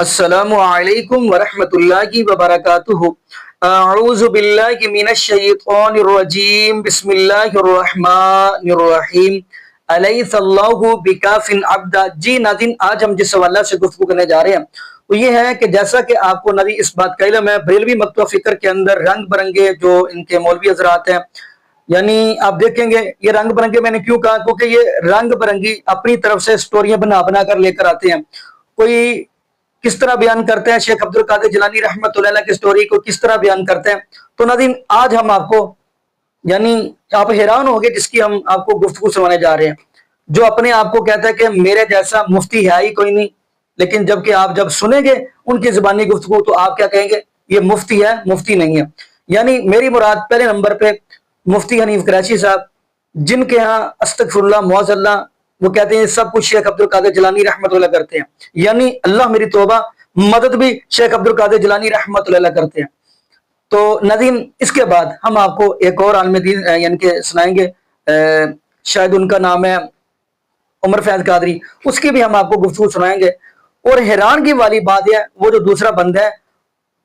السلام علیکم ورحمۃ اللہ وبرکاتہ۔ اعوذ باللہ من الشیطان الرجیم، بسم اللہ الرحمن الرحیم۔ الیس اللہ بکاف عبدا۔ جی ناظرین، آج ہم جس حوالے سے گفتگو کرنے جا رہے ہیں وہ یہ ہے کہ جیسا کہ آپ کو نبی اس بات کا علم ہے، بریلوی مکتبہ فکر کے اندر رنگ برنگے جو ان کے مولوی حضرات ہیں، یعنی آپ دیکھیں گے یہ رنگ برنگے میں نے کیوں کہا، کیونکہ یہ رنگ برنگی اپنی طرف سے سٹوریاں بنا بنا کر لے کر آتے ہیں۔ کوئی کس طرح بیان کرتے ہیں، شیخ عبد القادر جیلانی رحمۃ اللہ علیہ کی سٹوری کو کس طرح بیان کرتے ہیں۔ تو ناظرین، آج ہم آپ کو یعنی آپ حیران ہوگے جس کی ہم آپ کو گفتگو سنوانے جا رہے ہیں، جو اپنے آپ کو کہتا ہے کہ میرے جیسا مفتی ہے ہی کوئی نہیں، لیکن جبکہ آپ جب سنیں گے ان کی زبانی گفتگو تو آپ کیا کہیں گے، یہ مفتی ہے، مفتی نہیں ہے۔ یعنی میری مراد پہلے نمبر پہ مفتی حنیف قریشی صاحب، جن کے ہاں استغفر اللہ معاذ اللہ وہ کہتے ہیں سب کچھ شیخ عبد القادر جیلانی رحمۃ اللہ کرتے ہیں، یعنی اللہ میری توبہ مدد بھی شیخ عبد القادر جیلانی رحمۃ اللہ کرتے ہیں۔ تو ناظرین، اس کے بعد ہم آپ کو ایک اور عالم دین یعنی کہ سنائیں گے، شاید ان کا نام ہے عمر فیض قادری، اس کی بھی ہم آپ کو گفتگو سنائیں گے۔ اور حیرانگی والی بات ہے وہ جو دوسرا بندہ ہے،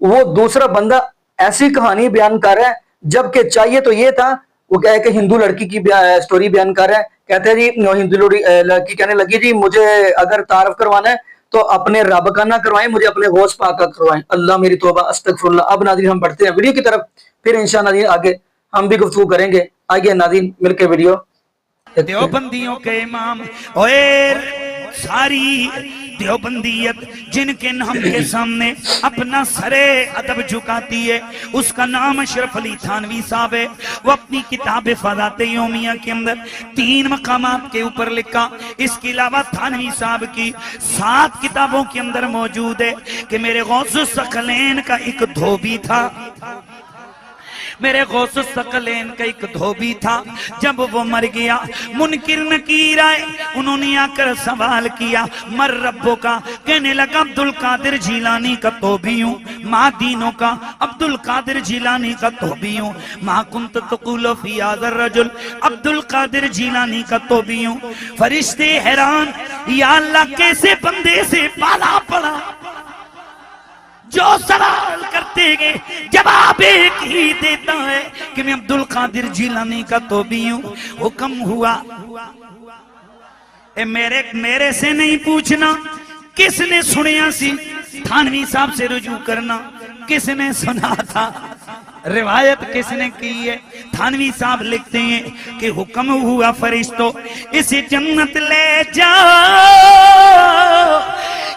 وہ دوسرا بندہ ایسی کہانی بیان کر رہا ہے جبکہ چاہیے تو یہ تھا وہ کہے کہ ہندو لڑکی کی سٹوری بیان کر رہا ہے۔ کہتے ہیں جی ہندو لڑکی کہنے لگی جی مجھے اگر تعارف کروانا ہے تو اپنے رب کا نہ کروائیں، مجھے اپنے غوث پاک کا کروائیں۔ اللہ میری توبہ، استغفر اللہ۔ اب ناظرین ہم بڑھتے ہیں ویڈیو کی طرف، پھر انشاءاللہ ناظرین آگے ہم بھی گفتگو کریں گے۔ آئیے ناظرین مل کے ویڈیو دیوبندیوں کے امام اور ساری دیوبندیت جن کے نام کے سامنے اپنا سرے ادب جھکاتی ہے، اس کا نام اشرف علی تھانوی صاحب ہے۔ وہ اپنی کتاب فضائل یومیہ کے اندر 3 مقامات کے اوپر لکھا۔ اس کے علاوہ تھانوی صاحب کی 7 کتابوں کے اندر موجود ہے کہ میرے غوث الثقلین کا ایک دھوبی تھا، میرے غوث الثقلین کا ایک دھوبی تھا۔ جب وہ مر گیا، منکر نکیر آئے، انہوں نے آ کر سوال کیا مر ربوں کا، کہنے لگا عبدالقادر جیلانی کا دھوبی ہوں، ماں دینوں کا عبدالقادر جیلانی کا دھوبی ہوں، ماں کنت تقول فی هذا الرجل عبدالقادر جیلانی کا دھوبی ہوں۔ فرشتے حیران، یا اللہ کیسے بندے سے پالا پڑا، جو سوال کرتے گئے جواب ایک ہی دیتا ہے کہ میں عبدالقادر جیلانی کا دھوبی ہوں۔ حکم ہوا اے میرے سے نہیں پوچھنا کس نے سنیا سی، تھانوی صاحب سے رجوع کرنا کس نے سنا تھا، روایت کس نے کی ہے۔ تھانوی صاحب لکھتے ہیں کہ حکم ہوا فرشتوں اسے جنت لے جاؤ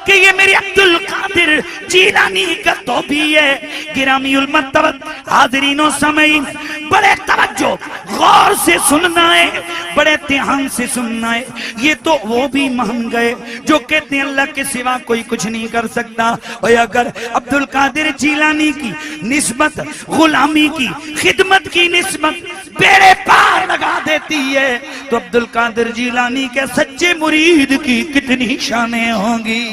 کہ یہ میرے عبدالقادر جیلانی کا دھوبی ہے۔ گرامی المرتبت حاضرین و سامعین، بڑے توجہ غور سے سننا ہے، بڑے دھیان سے سننا ہے۔ یہ تو وہ بھی مان گئے جو کہتے ہیں اللہ کے سوا کوئی کچھ نہیں کر سکتا، اور اگر عبدالقادر جیلانی کی نسبت غلامی کی، خدمت کی نسبت بیڑے پار لگا دیتی ہے تو عبدالقادر جیلانی کے سچے مرید کی کتنی شانیں ہوں گی۔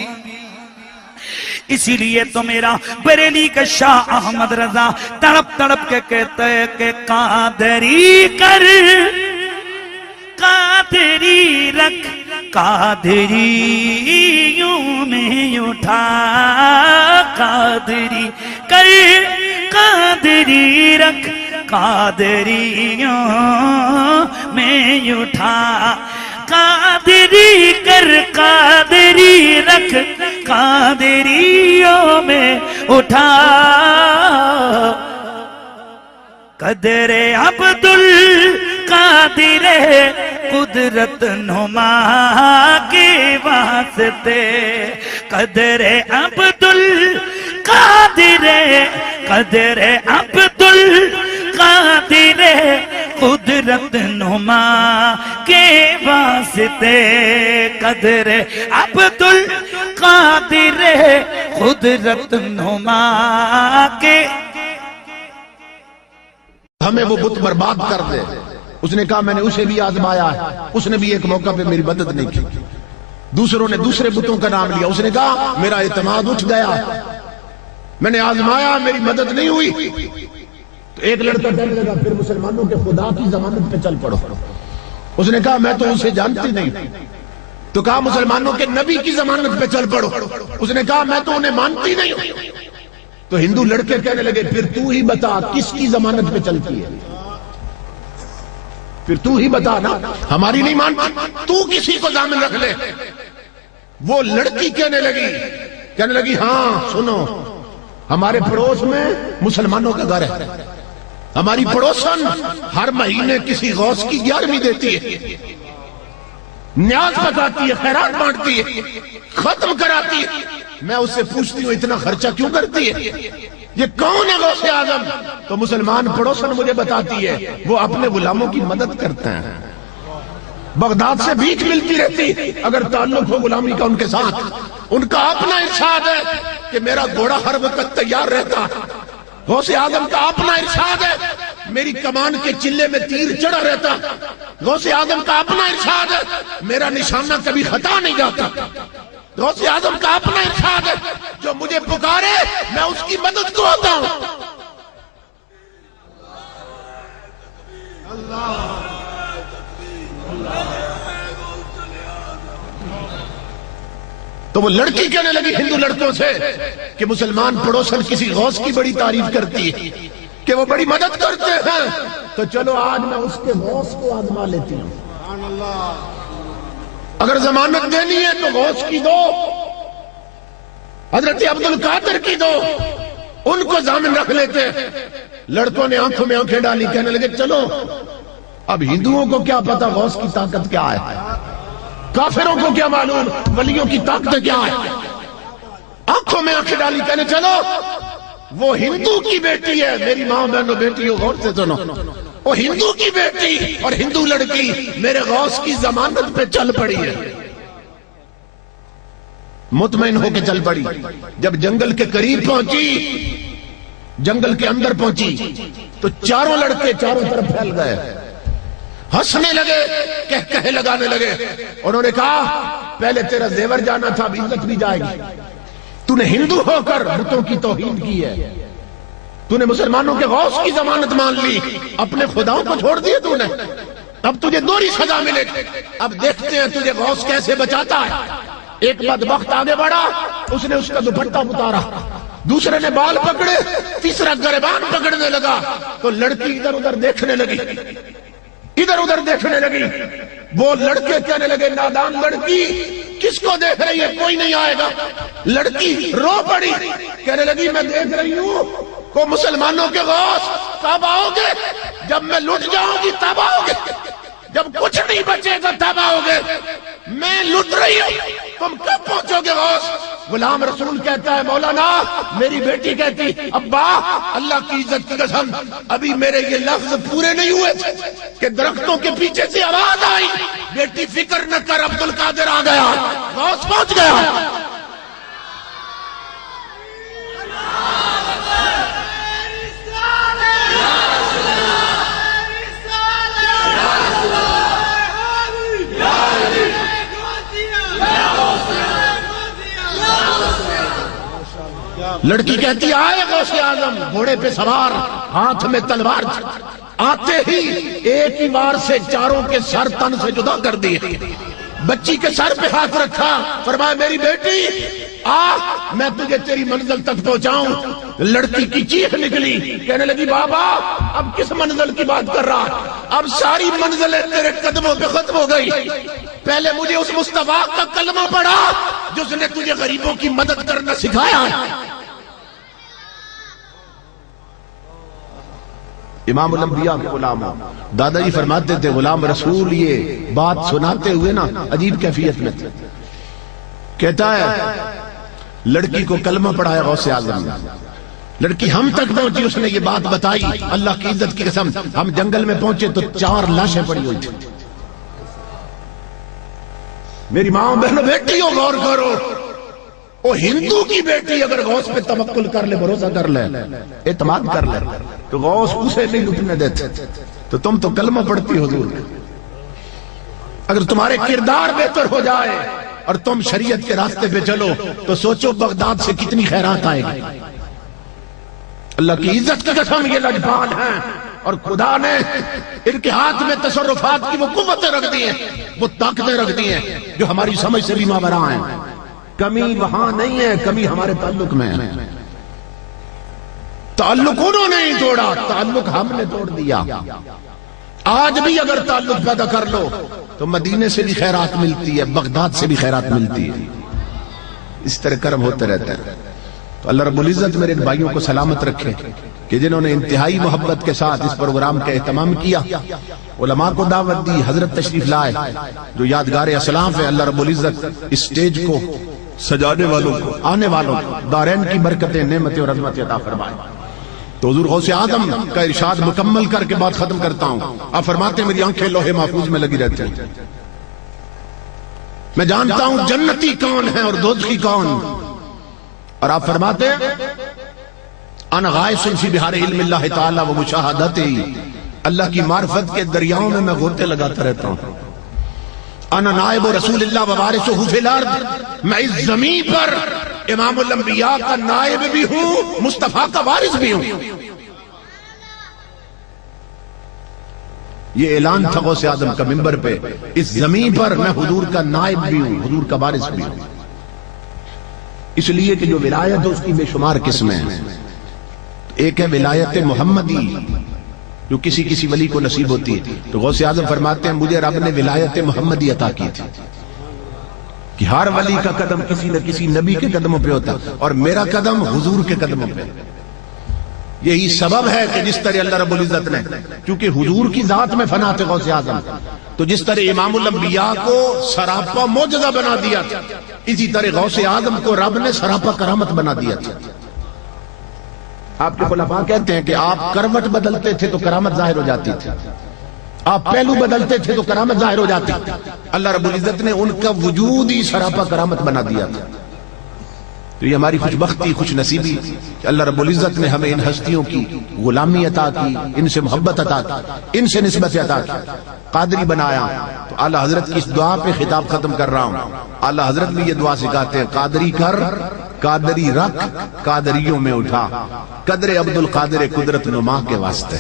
اسی لیے تو میرا بریلی کا شاہ احمد رضا تڑپ تڑپ کے کہتا ہے کہ قادری کر، قادری رکھ، قادریوں میں اٹھا، قادری کر، قادری رکھ، قادریوں میں اٹھا، قادری کر، قادری رکھ، قادریوں میں اٹھا۔ قدر عبدالقادر قدرت نما کے واسطے، قدر عبدالقادر، قدر عبدالقادر قدرت نما کے واسطے، قدر عبدالقادر قدرت نما کے۔ ہمیں وہ بت برباد کر دے۔ اس نے کہا میں نے اسے بھی آزمایا ہے، اس نے بھی ایک موقع پہ میری مدد نہیں کی۔ دوسروں نے دوسرے بتوں کا نام لیا، اس نے کہا میرا اعتماد اٹھ گیا، میں نے آزمایا میری مدد نہیں ہوئی۔ تو ایک لڑکا ڈر لگا، پھر مسلمانوں کے خدا کی ضمانت پہ چل پڑو۔ اس نے کہا میں تو اسے جانتی نہیں، تو کہا مسلمانوں کے نبی کی ضمانت پہ چل پڑو۔ اس نے کہا میں تو انہیں مانتی نہیں ہوں. تو ہندو لڑکے کہنے لگے پھر تو ہی بتا کس کی ضمانت پہ چلتی ہے, پھر تو ہی بتا نا, ہماری نہیں مانتی, تو کسی کو ضامن رکھ لے. وہ لڑکی کہنے لگی ہاں سنو, ہمارے پڑوس میں مسلمانوں کا گھر ہے, ہماری پڑوسن ہر مہینے کسی غوث کی 11ویں دیتی ہے, نیاز بتاتی ہے, خیرات بانٹتی ہے, ختم کراتی ہے. میں اس سے پوچھتی ہوں اتنا خرچہ کیوں کرتی ہے, یہ کون ہے غوث اعظم؟ تو مسلمان پڑوسن مجھے بتاتی ہے وہ اپنے غلاموں کی مدد کرتے ہیں, بغداد سے بھیک ملتی رہتی اگر تعلق ہو غلامی کا ان کے ساتھ. ان کا اپنا ارشاد ہے کہ میرا گھوڑا ہر وقت تیار رہتا. غوث اعظم کا اپنا ارشاد ہے میری کمان کے چلے میں تیر چڑھا رہتا. غوث اعظم کا اپنا ارشاد ہے میرا نشانہ کبھی خطا نہیں جاتا. غوث اعظم کا اپنا ارشاد ہے جو مجھے پکارے میں اس کی مدد کو آتا ہوں. تو وہ لڑکی کہنے لگی ہندو لڑکوں سے کہ مسلمان پڑوسن کسی غوث کی بڑی تعریف کرتی ہے کہ وہ بڑی مدد کرتے ہیں, تو چلو آج میں اس کے غوث کو آزما لیتی ہوں. اگر ضمانت دینی ہے تو غوث کی دو, حضرت عبد القادر کی دو, ان کو ضامن رکھ لیتے. لڑکوں نے آنکھوں میں آنکھیں ڈالی, کہنے لگے چلو اب ہندوؤں کو کیا پتا غوث کی طاقت کیا ہے, کافروں کو کیا معلوم ولیوں کی طاقت کیا ہے. آنکھوں میں آنکھیں ڈالی, کہنے چلو وہ ہندو کی بیٹی ہے, میری ماں بہنوں بیٹیوں غور سے سنو, وہ ہندو کی بیٹی اور ہندو لڑکی میرے غوث کی ضمانت پہ چل پڑی ہے. مطمئن ہو کے چل پڑی. جب جنگل کے قریب پہنچی, جنگل کے اندر پہنچی تو چاروں لڑکے چاروں طرف پھیل گئے, ہنسنے لگے, کہے لگانے لگے. انہوں نے کہا پہلے تیرا زیور جانا تھا, اب عزت بھی جائے گی. تو نے ہندو ہو کر بتوں کی توہین کی ہے, تو نے مسلمانوں کے غوث کی ضمانت مان لی, اپنے خداؤں کو چھوڑ دیے تو نے, اب تجھے دوہری سزا ملے گی. اب دیکھتے ہیں تجھے غوث کیسے بچاتا ہے. ایک بدبخت آگے بڑھا, اس نے اس کا دوپٹہ اتارا, دوسرے نے بال پکڑے, تیسرا گریبان پکڑنے لگا. تو لڑکی ادھر ادھر دیکھنے لگی, ادھر ادھر دیکھنے لگی. وہ لڑکے کہنے لگے نادان لڑکی کس کو دیکھ رہی ہے, کوئی نہیں آئے گا. لڑکی رو پڑی, کہنے لگی میں دیکھ رہی ہوں کو مسلمانوں کے غوث, کب آؤ گے؟ جب میں لٹ جاؤں گی تب آؤ گے, جب کچھ نہیں بچے گا تب آؤ گے. میں لٹ رہی ہوں, تم کب پہنچو گے غوث؟ غلام رسول کہتا ہے مولانا, میری بیٹی کہتی ابا اللہ کی عزت کی قسم ابھی میرے یہ لفظ پورے نہیں ہوئے کہ درختوں کے پیچھے سے آواز آئی, بیٹی فکر نہ کر عبد القادر آ گیا, غوث پہنچ گیا. لڑکی کہتی آئے غوث اعظم گھوڑے پہ سوار, ہاتھ میں تلوار, آتے ہی ایک ہی وار سے چاروں کے سر تن سے جدا کر دیے. بچی کے سر پہ ہاتھ رکھا, فرمایا میری بیٹی آ میں تجھے تیری منزل تک پہنچاؤں. لڑکی کی چیخ نکلی, کہنے لگی بابا اب کس منزل کی بات کر رہا, اب ساری منزلیں تیرے قدموں پہ ختم ہو گئی. پہلے مجھے اس مصطفیٰ کا کلمہ پڑھا جس نے تجھے غریبوں کی مدد کرنا سکھایا. امام الانبیاء کے غلام دادا جی فرماتے تھے غلام رسول یہ بات سناتے ہوئے نا عجیب کیفیت میں تھے. کہتا ہے لڑکی کو کلمہ پڑھایا غوث اعظم نے, لڑکی ہم تک پہنچی, اس نے یہ بات بتائی. اللہ کی عزت کی قسم ہم جنگل میں پہنچے تو 4 لاشیں پڑی ہوئی تھی. میری ماں بہنوں بیٹیوں غور کرو, وہ ہندو کی بیٹی اگر غوث پہ توکل کر لے, بھروسہ کر لے, اعتماد کر لے تو غوث اسے نہیں لٹنے دیتے. تو تم تو کلمہ پڑھتی حضور. اگر تمہارے کردار بہتر ہو جائے اور تم شریعت کے راستے پہ چلو تو سوچو بغداد سے کتنی خیرات آئے گی. اللہ کی عزت کی قسم یہ لجپال ہیں, اور خدا نے ان کے ہاتھ میں تصرفات کی وہ قوتیں رکھ دی ہیں, وہ طاقتیں رکھ دی ہیں جو ہماری سمجھ سے بھی ماورا ہیں. کمی وہاں نہیں ہے، کمی ہمارے تعلق میں ہے۔ تعلق انہوں نے ہی توڑا، تعلق ہم نے توڑ دیا۔ آج بھی اگر تعلق پیدا کر لو تو مدینے سے بھی خیرات ملتی ہے، بغداد سے بھی خیرات ملتی ہے۔ اس طرح کرم ہوتے رہتا ہے۔ تو اللہ رب العزت میرے بھائیوں کو سلامت رکھے کہ جنہوں نے انتہائی محبت کے ساتھ اس پروگرام کا اہتمام کیا، علماء کو دعوت دی، حضرت تشریف لائے، جو یادگار اسلاف ہے، اللہ رب العزت اس سٹیج کو سجانے والوں کو، آنے والوں کو دارین کی برکتیں، نعمتیں اور عظمتیں عطا فرمائے۔ تو حضور غوث اعظم کا ارشاد مکمل کر کے بات ختم کرتا ہوں۔ آپ فرماتے ہیں میری آنکھیں لوہے محفوظ میں لگی رہتی ہیں، میں جانتا ہوں جنتی کون ہے اور دوزخی کون۔ اور آپ فرماتے ہیں انا غائص فی بحار علم اللہ تعالی و مشاہدتہ، اللہ کی معرفت کے دریاؤں میں غوطے لگاتا رہتا ہوں۔ انا نائب رسول اللہ و وارثہ فی الارض، میں اس زمین پر امام الانبیاء کا نائب بھی ہوں، مصطفیٰ کا وارث بھی ہوں۔ یہ اعلان تھا غوث اعظم کا منبر پہ، اس زمین پر میں حضور کا نائب بھی ہوں، حضور کا وارث بھی ہوں۔ اس لیے کہ جو ولایت ہے اس کی بے شمار قسمیں ہیں۔ ایک ہے ولایت محمدی جو کسی کسی ولی کو نصیب ہوتی ہے، تو غوث اعظم فرماتے ہیں مجھے رب نے ولایت محمدی عطا کی تھی کہ ہر ولی کا قدم کسی نہ کسی نبی کے قدموں پہ ہوتا، اور میرا قدم حضور کے قدموں پہ۔ یہی سبب ہے کہ جس طرح اللہ رب العزت نے، کیونکہ حضور کی ذات میں فنا تھے غوث اعظم، تو جس طرح امام الانبیاء کو سراپا معجزہ بنا دیا تھا، اسی طرح غوث اعظم کو رب نے سراپا کرامت بنا دیا تھا۔ آپ کے خلفاء کہتے ہیں کہ آپ کروٹ بدلتے تھے تو کرامت ظاہر ہو جاتی تھی، آپ پہلو بدلتے تھے تو کرامت ظاہر ہو جاتی۔ اللہ رب العزت نے ان کا وجود ہی سراپا کرامت بنا دیا تھا۔ تو یہ ہماری خوش بختی، خوش نصیبی کہ اللہ رب العزت نے ہمیں ان ہستیوں کی غلامی عطا کی، ان سے محبت عطا کی، ان سے نسبت عطا کی، قادری بنایا۔ تو اعلیٰ حضرت کی اس دعا پہ خطاب ختم کر رہا ہوں۔ اعلیٰ حضرت بھی یہ دعا سکھاتے ہیں، قادری کر، قادری رکھ، قادریوں میں اٹھا، قدر عبد القادر قدرت نما کے واسطے۔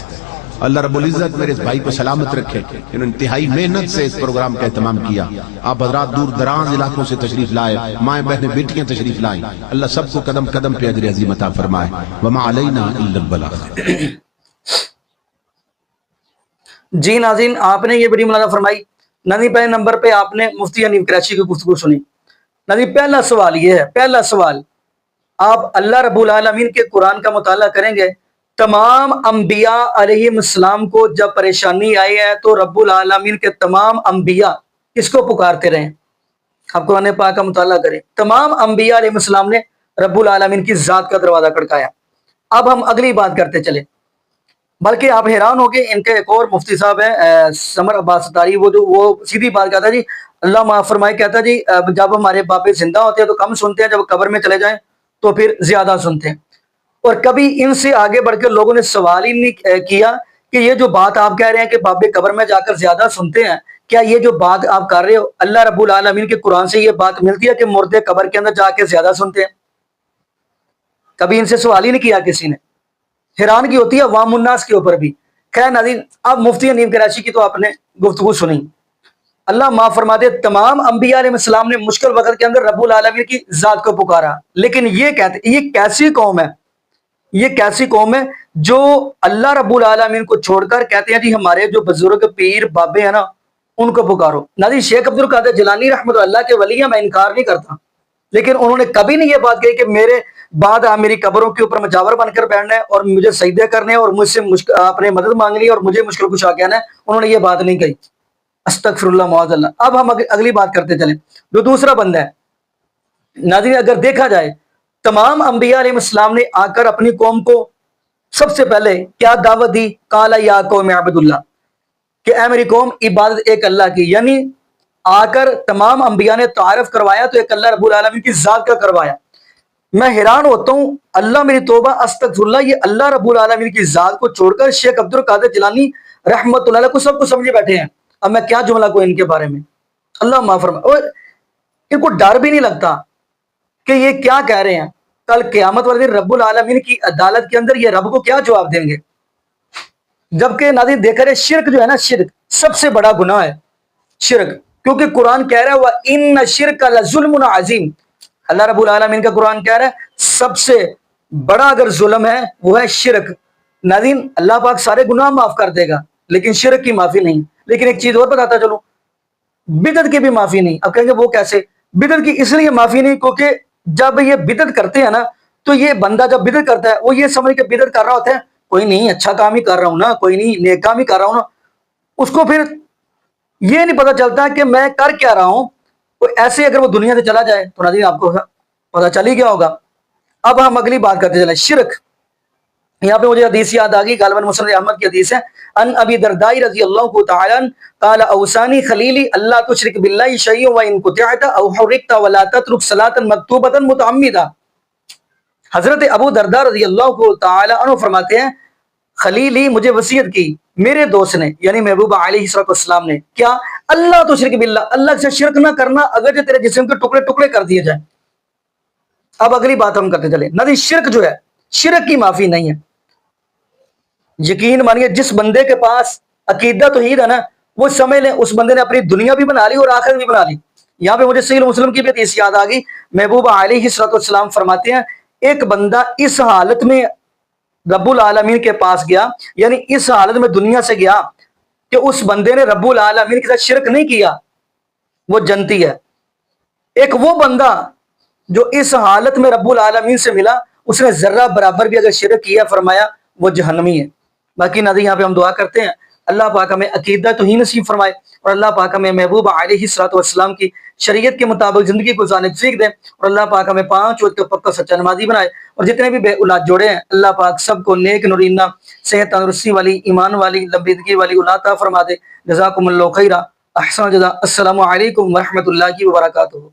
اللہ رب العزت میرے اس بھائی کو سلامت رکھے، انہوں نے انتہائی محنت سے اس پروگرام کا اہتمام کیا۔ آپ حضرات دور دراز علاقوں سے تشریف لائے، مائیں بہنیں بیٹیاں تشریف لائیں، اللہ سب کو قدم قدم پہ اجر عظیم عطا فرمائے۔ وما علینا الا البلاغ۔ جی ناظرین، آپ نے یہ بڑی ملاحظہ فرمائی۔ ناظرین پہلے نمبر پہ آپ نے مفتی حنیف کراچی کی گفتگو سنی۔ ناظرین پہلا سوال یہ ہے، پہلا سوال، آپ اللہ رب العالمین کے قرآن کا مطالعہ کریں گے، تمام انبیاء علیہ السلام کو جب پریشانی آئی ہے تو رب العالمین کے تمام انبیاء کس کو پکارتے رہے؟ آپ قرآن پاک کا مطالعہ کریں، تمام انبیاء علیہ السلام نے رب العالمین کی ذات کا دروازہ کھڑکایا۔ اب ہم اگلی بات کرتے چلے، بلکہ آپ حیران ہو گئے، ان کے ایک اور مفتی صاحب ہیں سمر عباس ستاری، وہ سیدھی بات کہتا جی اللہ معاف فرمائے، کہتا جی جب ہمارے باپے زندہ ہوتے ہیں تو کم سنتے ہیں، جب قبر میں چلے جائیں تو پھر زیادہ سنتے ہیں۔ اور کبھی ان سے آگے بڑھ کے لوگوں نے سوال ہی نہیں کیا کہ یہ جو بات آپ کہہ رہے ہیں کہ باپے قبر میں جا کر زیادہ سنتے ہیں، کیا یہ جو بات آپ کر رہے ہو اللہ رب العالمین کے قرآن سے یہ بات ملتی ہے کہ مردے قبر کے اندر جا کے زیادہ سنتے ہیں؟ کبھی ان سے سوال ہی نہیں کیا کسی نے۔ حیران کی ہوتی ہے عوام الناس کے اوپر بھی۔ خیر ناظرین، اب مفتی حنیف کراچی کی تو آپ نے گفتگو سنی، اللہ معاف فرما دے، تمام انبیاء علیہ السلام نے مشکل وقت کے اندر رب العالمین کی ذات کو پکارا، لیکن یہ کہتے یہ کیسی قوم ہے، یہ کیسی قوم ہے جو اللہ رب العالمین کو چھوڑ کر کہتے ہیں جی ہمارے جو بزرگ پیر بابے ہیں نا ان کو پکارو۔ ناظرین شیخ عبد القادر جیلانی رحمۃ اللہ کے ولی ہیں، میں انکار نہیں کرتا، لیکن انہوں نے کبھی نہیں یہ بات کہی کہ میرے بعد میری قبروں کے اوپر مجاور بن کر بیٹھنا ہے اور مجھے سجدے کرنے اور مجھ سے اپنے مدد مانگنی ہے اور مجھے مشکل کشا کہنا ہے، انہوں نے یہ بات نہیں کہی۔ استغفر اللہ معاذ اللہ۔ اب ہم اگلی بات کرتے چلیں، جو دوسرا بندہ ہے۔ ناظرین اگر دیکھا جائے تمام انبیاء علیہ السلام نے آ کر اپنی قوم کو سب سے پہلے کیا دعوت دی؟ قال یا قوم اعبد اللہ، کہ اے میری قوم عبادت ایک اللہ کی، یعنی آ کر تمام انبیاء نے تعارف کروایا تو ایک اللہ رب العالمین کی ذات کا کروایا۔ میں حیران ہوتا ہوں، اللہ میری توبہ استغفر اللہ، یہ اللہ رب العالمین کی ذات کو چھوڑ کر شیخ عبد القادر جیلانی رحمۃ اللہ علیہ کو سب کو سمجھے بیٹھے ہیں۔ اب میں کیا جملہ کو ان کے بارے میں، اللہ معاف فرمائے، اور ان کو ڈر بھی نہیں لگتا کہ یہ کیا کہہ رہے ہیں۔ کل قیامت والے دن رب العالمین کی عدالت کے اندر یہ رب کو کیا جواب دیں گے؟ جبکہ ناظرین دیکھ رہے شرک جو ہے نا، شرک سب سے بڑا گناہ ہے شرک، کیونکہ قرآن کہہ رہا ہے وَإِنَّ الشِّرْكَ لَظُلْمٌ عَظِيمٌ، اللہ رب العالمین کا قرآن کہہ رہا ہے سب سے بڑا اگر ظلم ہے وہ ہے شرک. ناظرین اللہ پاک سارے گناہ معاف کر دے گا لیکن شرک کی معافی نہیں. لیکن ایک چیز اور بتاتا چلوں, بدعت کی بھی معافی نہیں. اب کہیں گے وہ کیسے؟ بدعت کی اس لیے معافی نہیں کیونکہ جب یہ بدعت کرتے ہیں نا تو یہ بندہ جب بدعت کرتا ہے وہ یہ سمجھ کے بدعت کر رہا ہوتا ہے کوئی نہیں اچھا کام ہی کر رہا ہوں نا, کوئی نہیں نیک کام ہی کر رہا ہوں نا. اس کو پھر یہ نہیں پتا چلتا کہ میں کر کیا رہا ہوں. ایسے اگر وہ دنیا سے چلا جائے تو ناظرین آپ کو پتا چل ہی گیا ہوگا. اب ہم اگلی بات کرتے چلیں, شرک. یہاں پہ مجھے حدیث یاد آ گئی, غالباً مسند احمد کی حدیث ہے. ان ابی درداء رضی اللہ تعالی عنہ قال اوصانی خلیلی اللہ تشرک باللہ شیئا وان قطعت او حرقت ولا تترک صلاۃ مکتوبۃ متعمدا. حضرت ابو درداء رضی اللہ تعالی عنہ فرماتے ہیں خلیلی مجھے وصیت کی میرے دوست نے یعنی محبوب علیہ السلام نے, کیا؟ اللہ تشرک باللہ, اللہ سے شرک نہ کرنا اگرچہ تیرے جسم کے ٹکڑے ٹکڑے کر دیے جائیں. اب اگلی بات ہم کرتے چلیں. نہ شرک جو ہے شرک کی معافی نہیں ہے. یقین مانیے جس بندے کے پاس عقیدہ توحید ہے نا وہ سمجھ لیں اس بندے نے اپنی دنیا بھی بنا لی اور آخرت بھی بنا لی. یہاں پہ مجھے صحیح مسلم کی بھی حدیث یاد آ گئی. محبوب علیہ السلام فرماتے ہیں ایک بندہ اس حالت میں رب العالمین کے پاس گیا, یعنی اس حالت میں دنیا سے گیا کہ اس بندے نے رب العالمین کے ساتھ شرک نہیں کیا, وہ جنتی ہے. ایک وہ بندہ جو اس حالت میں رب العالمین سے ملا اس نے ذرہ برابر بھی اگر شرک کیا فرمایا وہ جہنمی ہے. باقی ناظرین یہاں پہ ہم دعا کرتے ہیں اللہ پاک ہمیں عقیدہ توحید نصیب فرمائے اور اللہ پاک ہمیں محبوب علیہ السلام کی شریعت کے مطابق زندگی گزارنے کی توفیق دے اور اللہ پاک ہمیں 5 وقت کا پکا سچا نمازی بنائے. اور جتنے بھی بے اولاد جوڑے ہیں اللہ پاک سب کو نیک نورینہ صحت تندرستی والی ایمان والی لمبی زندگی والی اولاد عطا فرما دے. جزاکم اللہ خیرا, احسن جزا. السلام علیکم ورحمۃ اللہ وبرکاتہ.